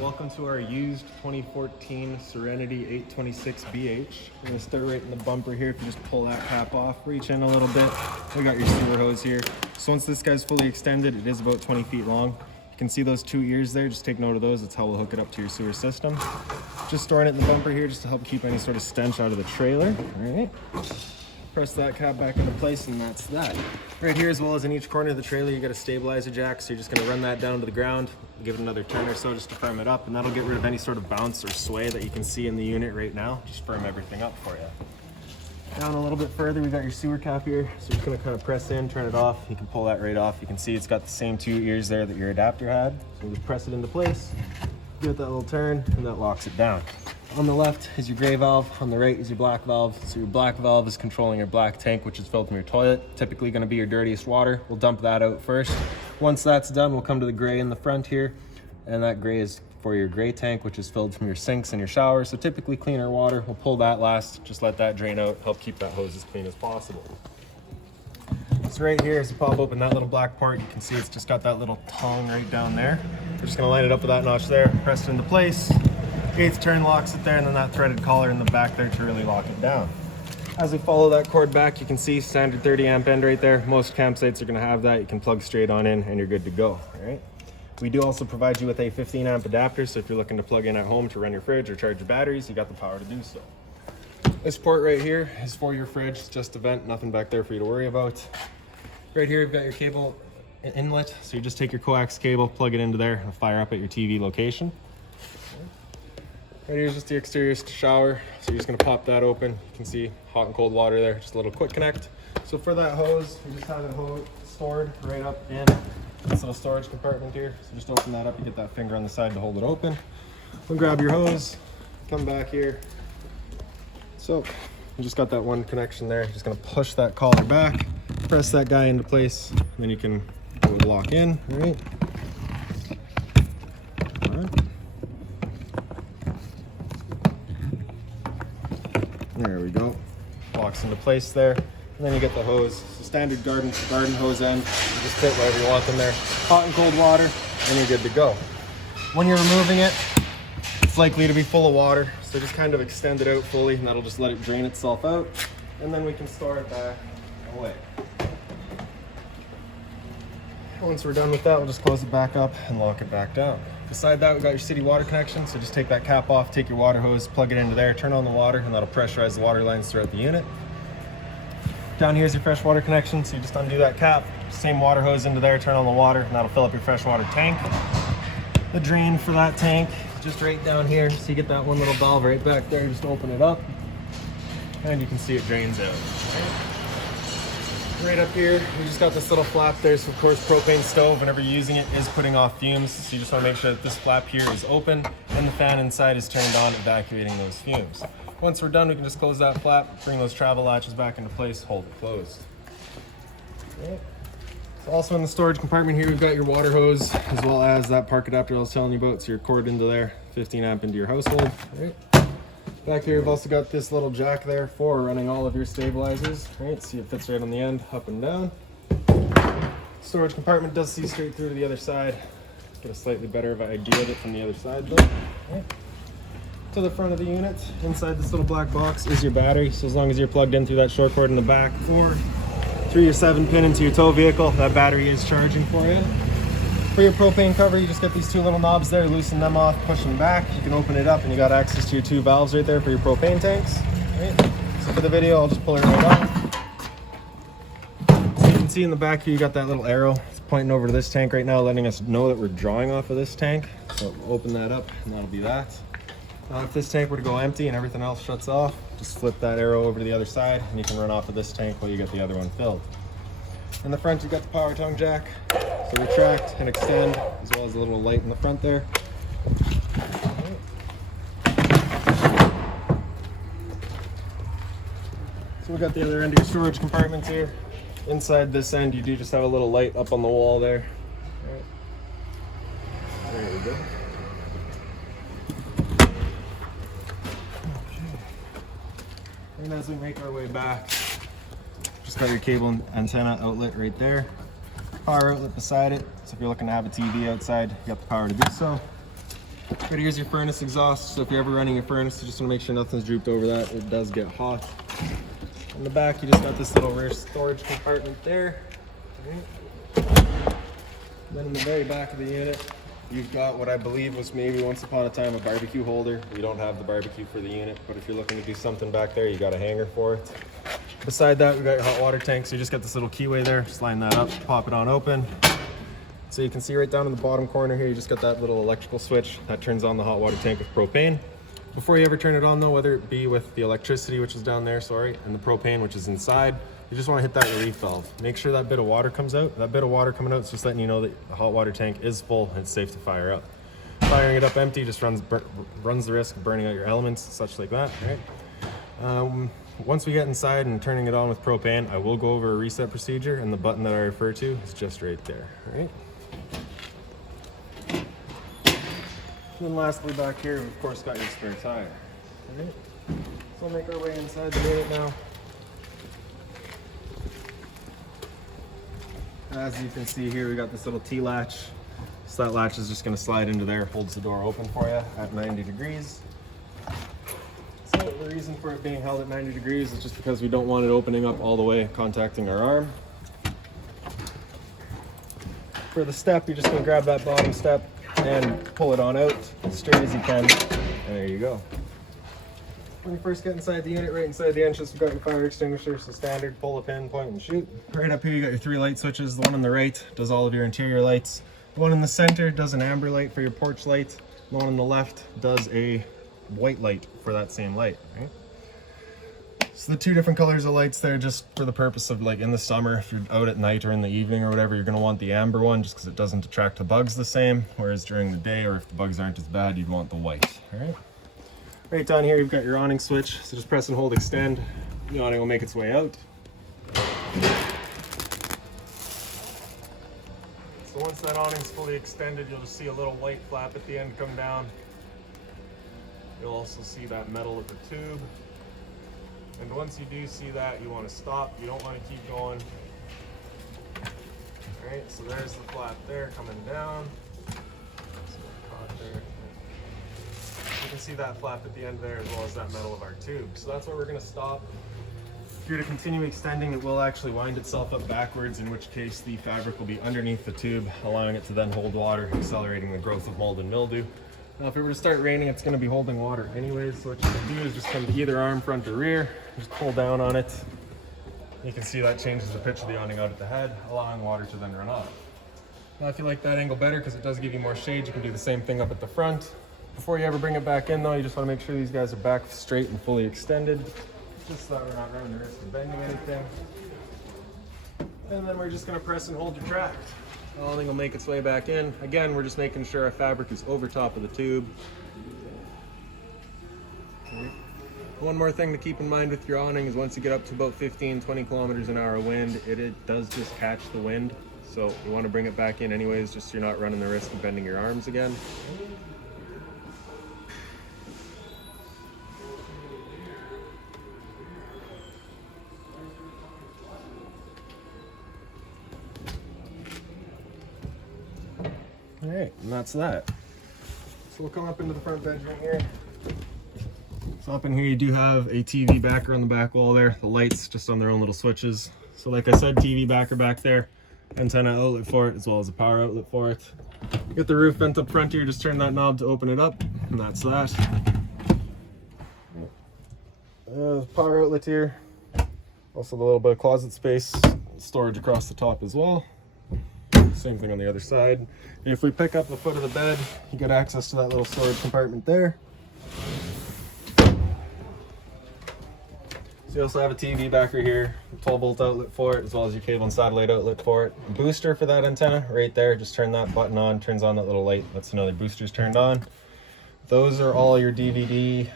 welcome to our used 2014 Serenity 826BH. We're going to start right in the bumper here. If you just pull that cap off, reach in a little bit, we got your sewer hose here. So once this guy's fully extended, it is about 20 feet long. You can see those two ears there, just take note of those. That's how we'll hook it up to your sewer system. Just storing it in the bumper here just to help keep any sort of stench out of the trailer. All right. Press that cap back into place and that's that. Right here, as well as in each corner of the trailer, you got a stabilizer jack, so you're just gonna run that down to the ground, give it another turn or so just to firm it up, and that'll get rid of any sort of bounce or sway that you can see in the unit right now. Just firm everything up for you. Down a little bit further, we got your sewer cap here, so you're just gonna kind of press in, turn it off. You can pull that right off. You can see it's got the same two ears there that your adapter had. So we'll just press it into place, give it that little turn, and that locks it down. On the left is your gray valve, on the right is your black valve. So your black valve is controlling your black tank, which is filled from your toilet. Typically gonna be your dirtiest water. We'll dump that out first. Once that's done, we'll come to the gray in the front here. And that gray is for your gray tank, which is filled from your sinks and your showers. So typically cleaner water. We'll pull that last, just let that drain out, help keep that hose as clean as possible. So right here, as you pop open that little black part, you can see it's just got that little tongue right down there. We're just gonna line it up with that notch there, press it into place. Eighth turn locks it there, and then that threaded collar in the back there to really lock it down. As we follow that cord back, you can see standard 30 amp end right there. Most campsites are gonna have that. You can plug straight on in and you're good to go, all right? We do also provide you with a 15 amp adapter, so if you're looking to plug in at home to run your fridge or charge your batteries, you got the power to do so. This port right here is for your fridge. It's just a vent, nothing back there for you to worry about. Right here, you've got your cable inlet, so you just take your coax cable, plug it into there, and fire up at your TV location. Right here is just the exterior shower, so you're just gonna pop that open. You can see hot and cold water there, just a little quick connect. So for that hose, we just have it stored right up in this little storage compartment here. So just open that up, you get that finger on the side to hold it open. Then grab your hose, come back here. So you just got that one connection there. You're just gonna push that collar back, press that guy into place, and then you can go lock in, all right? All right. There we go. Locks into place there. And then you get the hose. It's a standard garden hose end. You just fit whatever you want in there. Hot and cold water, and you're good to go. When you're removing it, it's likely to be full of water. So just kind of extend it out fully, and that'll just let it drain itself out. And then we can store it back away. Once we're done with that, we'll just close it back up and lock it back down. Beside that, we've got your city water connection, so just take that cap off, take your water hose, plug it into there, turn on the water, and that'll pressurize the water lines throughout the unit. Down here is your fresh water connection, so you just undo that cap, same water hose into there, turn on the water, and that'll fill up your freshwater tank. The drain for that tank, just right down here, so you get that one little valve right back there, just open it up, and you can see it drains out. Right up here, we just got this little flap there, so of course propane stove, whenever you're using it, is putting off fumes, so you just want to make sure that this flap here is open and the fan inside is turned on, evacuating those fumes. Once we're done, we can just close that flap, bring those travel latches back into place, hold it closed. Okay. So also in the storage compartment here, we've got your water hose, as well as that park adapter I was telling you about, so your cord into there, 15 amp into your household. All right. Back here, we've also got this little jack there for running all of your stabilizers. Right, see it fits right on the end, up and down. Storage compartment does see straight through to the other side. Get a slightly better of an idea of it from the other side though. Right. To the front of the unit, inside this little black box is your battery. So as long as you're plugged in through that short cord in the back or through your 7-pin into your tow vehicle, that battery is charging for you. For your propane cover, you just get these two little knobs there, loosen them off, push them back. You can open it up and you got access to your two valves right there for your propane tanks. Right. So for the video, I'll just pull it right off. So you can see in the back here, you got that little arrow. It's pointing over to this tank right now, letting us know that we're drawing off of this tank. So we'll open that up and that'll be that. Now if this tank were to go empty and everything else shuts off, just flip that arrow over to the other side and you can run off of this tank while you get the other one filled. In the front, you've got the power tongue jack. So retract and extend, as well as a little light in the front there. So we got the other end of your storage compartments here. Inside this end, you do just have a little light up on the wall there. Right. There we go. Okay. And as we make our way back, just got your cable and antenna outlet right there. Power outlet beside it, so if you're looking to have a TV outside, you got the power to do so. Right here's your furnace exhaust, so if you're ever running your furnace, you just want to make sure nothing's drooped over that. It does get hot. On the back, you just got this little rear storage compartment there. Then in the very back of the unit, you've got what I believe was maybe once upon a time a barbecue holder. We don't have the barbecue for the unit, but if you're looking to do something back there, you got a hanger for it. Beside that, we got your hot water tank, so you just got this little keyway there. Slide that up, pop it on open. So you can see right down in the bottom corner here, you just got that little electrical switch that turns on the hot water tank with propane. Before you ever turn it on though, whether it be with the electricity, which is down there, sorry, and the propane, which is inside, you just want to hit that relief valve. Make sure that bit of water comes out. That bit of water coming out is just letting you know that the hot water tank is full and it's safe to fire up. Firing it up empty just runs the risk of burning out your elements and such like that, right? Once we get inside and turning it on with propane, I will go over a reset procedure, and the button that I refer to is just right there, right? And then lastly back here, we've of course got your spare tire. Right? So we'll make our way inside the unit now. As you can see here, we got this little T-latch. So that latch is just going to slide into there, holds the door open for you at 90 degrees. So the reason for it being held at 90 degrees is just because we don't want it opening up all the way, contacting our arm. For the step, you're just going to grab that bottom step and pull it on out as straight as you can, and there you go. When you first get inside the unit, right inside the entrance, you've got your fire extinguisher, so standard, pull a pin, point and shoot. Right up here you got your 3 light switches. The one on the right does all of your interior lights. The one in the center does an amber light for your porch light. The one on the left does a white light for that same light, right? So the 2 different colors of lights there, just for the purpose of, like, in the summer, if you're out at night or in the evening or whatever, you're going to want the amber one just because it doesn't attract the bugs the same, whereas during the day, or if the bugs aren't as bad, you'd want the white. All right. Right down here, you've got your awning switch, so just press and hold extend. The awning will make its way out. So once that awning's fully extended, you'll just see a little white flap at the end come down. You'll also see that metal of the tube. And once you do see that, you want to stop. You don't want to keep going. Alright, so there's the flap there coming down. You can see that flap at the end there, as well as that metal of our tube. So that's where we're going to stop. If you're to continue extending, it will actually wind itself up backwards, in which case the fabric will be underneath the tube, allowing it to then hold water, accelerating the growth of mold and mildew. Now if it were to start raining, it's going to be holding water anyways, so what you can do is just come to either arm, front or rear, just pull down on it. You can see that changes the pitch of the awning out at the head, allowing water to then run off. Now if you like that angle better, because it does give you more shade, you can do the same thing up at the front. Before you ever bring it back in though, you just want to make sure these guys are back straight and fully extended, just so that we're not running the risk of bending anything. And then we're just going to press and hold your track. The awning will make its way back in. Again, we're just making sure our fabric is over top of the tube. One more thing to keep in mind with your awning is once you get up to about 15-20 kilometers an hour wind, it does just catch the wind. So you want to bring it back in anyways, just so you're not running the risk of bending your arms again. All right, and that's that. So we'll come up into the front bedroom here. So up in here you do have a TV backer on the back wall there. The lights just on their own little switches. So like I said, TV backer back there, antenna outlet for it, as well as a power outlet for it. Get the roof vent up front here, just turn that knob to open it up, and that's that. Power outlet here. Also the little bit of closet space, storage across the top as well. Same thing on the other side. If we pick up the foot of the bed, you get access to that little storage compartment there. So you also have a TV backer here, a 12-volt outlet for it, as well as your cable and satellite outlet for it. A booster for that antenna right there. Just turn that button on, turns on that little light, lets you know the booster's turned on. Those are all your DVD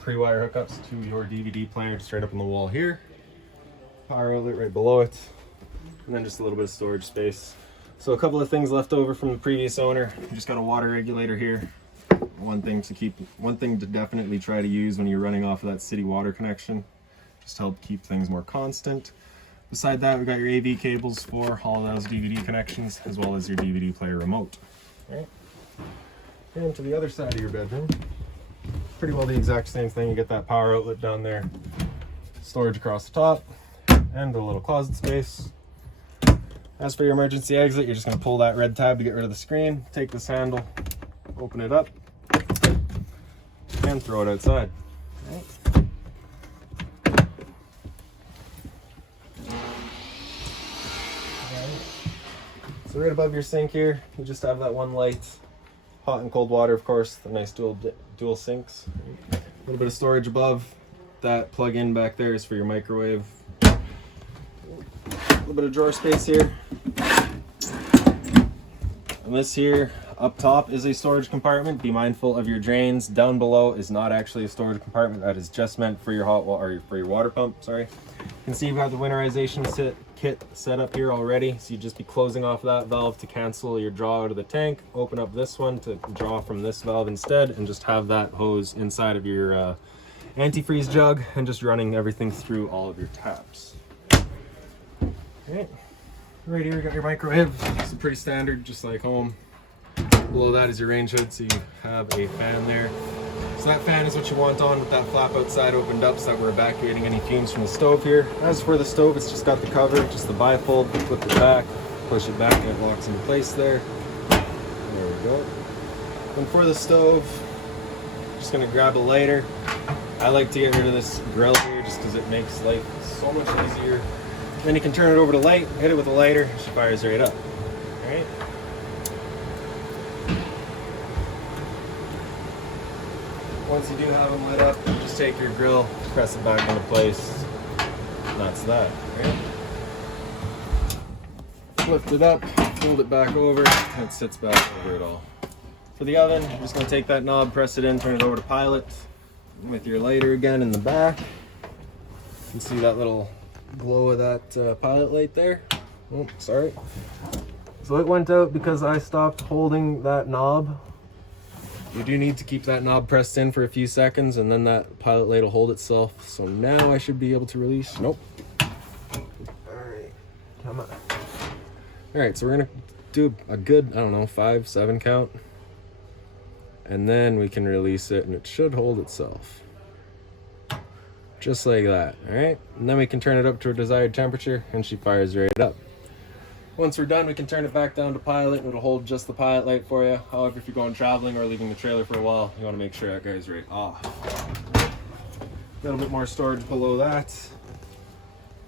pre-wire hookups to your DVD player, straight up on the wall here. Power outlet right below it, and then just a little bit of storage space. So a couple of things left over from the previous owner. You just got a water regulator here. One thing to definitely try to use when you're running off of that city water connection, just to help keep things more constant. Beside that, we got your AV cables for all of those DVD connections, as well as your DVD player remote. All right. And to the other side of your bedroom, pretty well the exact same thing. You get that power outlet down there, storage across the top, and a little closet space. As for your emergency exit, you're just going to pull that red tab to get rid of the screen, take this handle, open it up, and throw it outside. Right. So right above your sink here, you just have that one light, hot and cold water, of course, the nice dual sinks. A little bit of storage above. That plug-in back there is for your microwave. A little bit of drawer space here. And this here up top is a storage compartment. Be mindful of your drains. Down below is not actually a storage compartment. That is just meant for your hot water, or for your water pump, sorry. You can see you've got the winterization kit set up here already. So you just be closing off that valve to cancel your draw out of the tank. Open up this one to draw from this valve instead, and just have that hose inside of your antifreeze jug and just running everything through all of your taps. Okay. Right here, you got your microwave. It's pretty standard, just like home. Below that is your range hood, so you have a fan there. So that fan is what you want on with that flap outside opened up, so that we're evacuating any fumes from the stove here. As for the stove, it's just got the cover, just the bifold. Flip it back, push it back, and it locks into place there. There we go. And for the stove, just gonna grab a lighter. I like to get rid of this grill here just because it makes life so much easier. Then you can turn it over to light, hit it with a lighter, she fires right up. Alright. Once you do have them lit up, just take your grill, press it back into place. And that's that. Right? Lift it up, fold it back over, and it sits back over it all. For the oven, you're just going to take that knob, press it in, turn it over to pilot. With your lighter again in the back. You can see that little glow of that pilot light there. Oh, sorry. So it went out because I stopped holding that knob. You do need to keep that knob pressed in for a few seconds, and then that pilot light will hold itself. So now I should be able to release. Nope. Alright, come on. Alright, so we're gonna do a good, I don't know, 5, 7 count. And then we can release it, and it should hold itself. Just like that, all right? And then we can turn it up to a desired temperature, and she fires right up. Once we're done, we can turn it back down to pilot, and it'll hold just the pilot light for you. However, if you're going traveling or leaving the trailer for a while, you wanna make sure that guy's right off. A little bit more storage below that.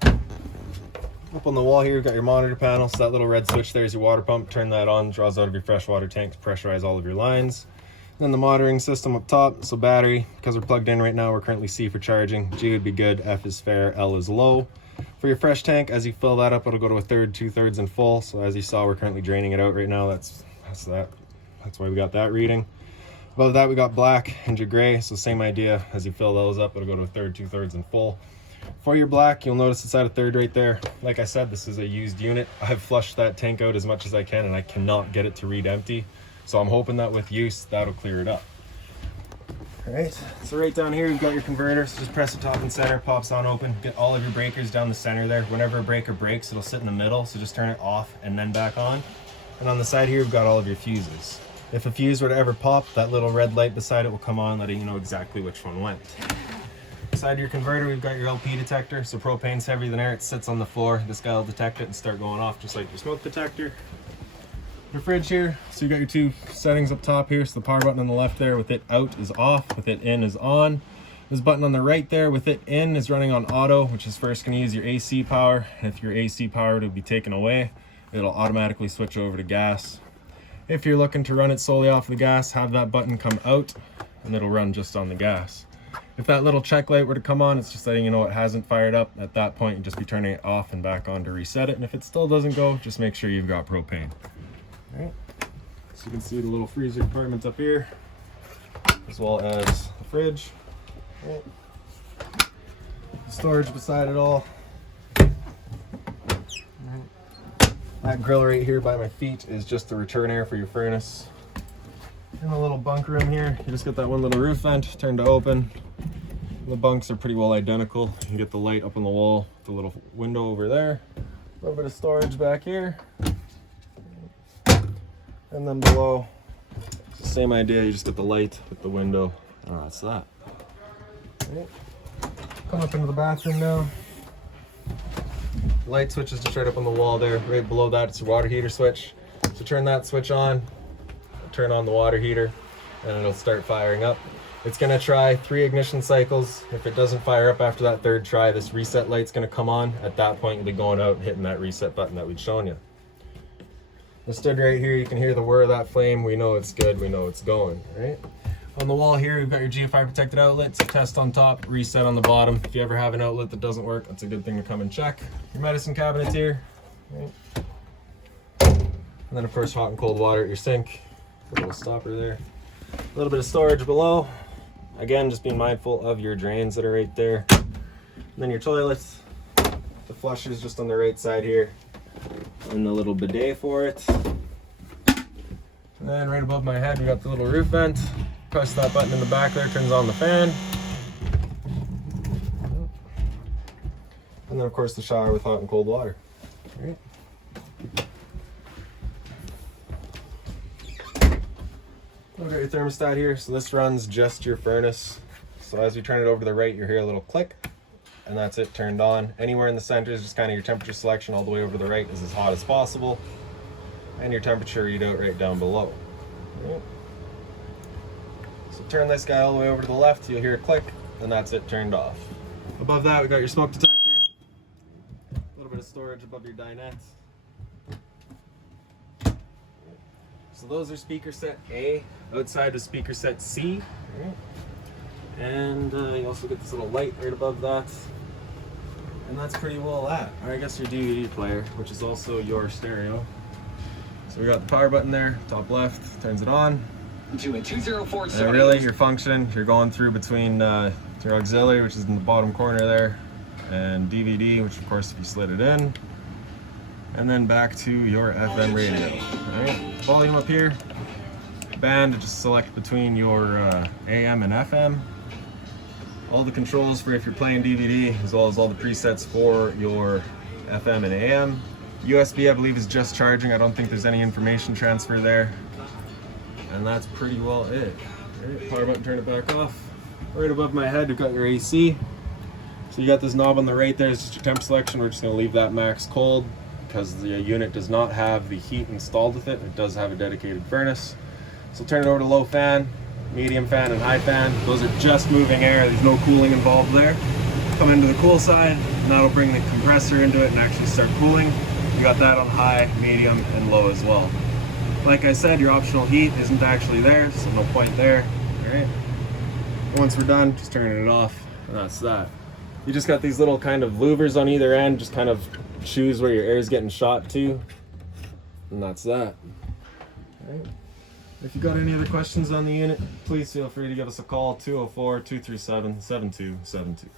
Up on the wall here, you've got your monitor panel. So that little red switch there is your water pump. Turn that on, draws out of your freshwater tank to pressurize all of your lines. Then the monitoring system up top, so battery, because we're plugged in right now, we're currently C for charging. G would be good, F is fair, L is low. For your fresh tank, as you fill that up, it'll go to 1/3, 2/3, and full. So as you saw, we're currently draining it out right now. That's why we got that reading. Above that, we got black and your gray, so same idea. As you fill those up, it'll go to 1/3, 2/3, and full. For your black, you'll notice it's at 1/3 right there. Like I said, this is a used unit. I've flushed that tank out as much as I can, and I cannot get it to read empty. So I'm hoping that with use, that'll clear it up. All right, so right down here, you've got your converter. So just press the top and center, pops on open. Get all of your breakers down the center there. Whenever a breaker breaks, it'll sit in the middle. So just turn it off and then back on. And on the side here, you've got all of your fuses. If a fuse were to ever pop, that little red light beside it will come on, letting you know exactly which one went. Beside your converter, we've got your LP detector. So propane's heavier than air, it sits on the floor. This guy will detect it and start going off just like your smoke detector. Your fridge here, so you got your 2 settings up top here. So the power button on the left there with it out is off, with it in is on. This button on the right there with it in is running on auto, which is first going to use your AC power. And if your AC power to be taken away, it'll automatically switch over to gas. If you're looking to run it solely off the gas, have that button come out and it'll run just on the gas. If that little check light were to come on, it's just letting you know it hasn't fired up. At that point, you just be turning it off and back on to reset it. And if it still doesn't go, just make sure you've got propane. All right, so you can see the little freezer compartment up here, as well as the fridge. All right. Storage beside it all. That grill right here by my feet is just the return air for your furnace. In the little bunk room here, you just got that one little roof vent, turned to open. The bunks are pretty well identical. You can get the light up on the wall, the little window over there. A little bit of storage back here. And then below, same idea, you just get the light with the window. Oh, that's that. Right. Come up into the bathroom now. Light switch is just right up on the wall there. Right below that, it's your water heater switch. So turn that switch on, turn on the water heater, and it'll start firing up. It's gonna try 3 ignition cycles. If it doesn't fire up after that 3rd try, this reset light's gonna come on. At that point, you'll be going out and hitting that reset button that we'd shown you. I stood right here, you can hear the whir of that flame. We know it's good, we know it's going, right? On the wall here, we've got your Gfi Protected Outlets, test on top, reset on the bottom. If you ever have an outlet that doesn't work, that's a good thing to come and check. Your medicine cabinet's here, right? And then of course, hot and cold water at your sink. A little stopper there. A little bit of storage below. Again, just being mindful of your drains that are right there. And then your toilets. The flush is just on the right side here. And the little bidet for it. And then right above my head, we got the little roof vent. Press that button in the back there, turns on the fan. And then of course the shower with hot and cold water. All right. We've got your thermostat here. So this runs just your furnace. So as you turn it over to the right, you hear a little click, and that's it turned on. Anywhere in the center is just kind of your temperature selection. All the way over to the right is as hot as possible. And your temperature readout right down below. Right. So turn this guy all the way over to the left, you'll hear a click, and that's it turned off. Above that, we got your smoke detector. A little bit of storage above your dinette. So those are speaker set A. Outside is speaker set C. Right. And you also get this little light right above that. And that's pretty well that. Or I guess your DVD player, which is also your stereo. So we got the power button there, top left, turns it on. To a 204 and really, your function, you're going through between your auxiliary, which is in the bottom corner there, and DVD, which of course if you slid it in. And then back to your FM radio. All right, volume up here, band to just select between your AM and FM. All the controls for if you're playing DVD, as well as all the presets for your FM and AM. USB, I believe, is just charging. I don't think there's any information transfer there. And that's pretty well it. Right, power button, turn it back off. Right above my head, you've got your AC. So you got this knob on the right there, it's just your temp selection. We're just gonna leave that max cold because the unit does not have the heat installed with it. It does have a dedicated furnace. So turn it over to low fan, medium fan, and high fan. Those are just moving air, there's no cooling involved there. Come into the cool side, and that'll bring the compressor into it and actually start cooling. You got that on high, medium, and low as well. Like I said, your optional heat isn't actually there, so no point there. All right. Once we're done, just turning it off, and that's that. You just got these little kind of louvers on either end, just kind of choose where your air is getting shot to, and that's that. All right. If you got any other questions on the unit, please feel free to give us a call, 204-237-7272.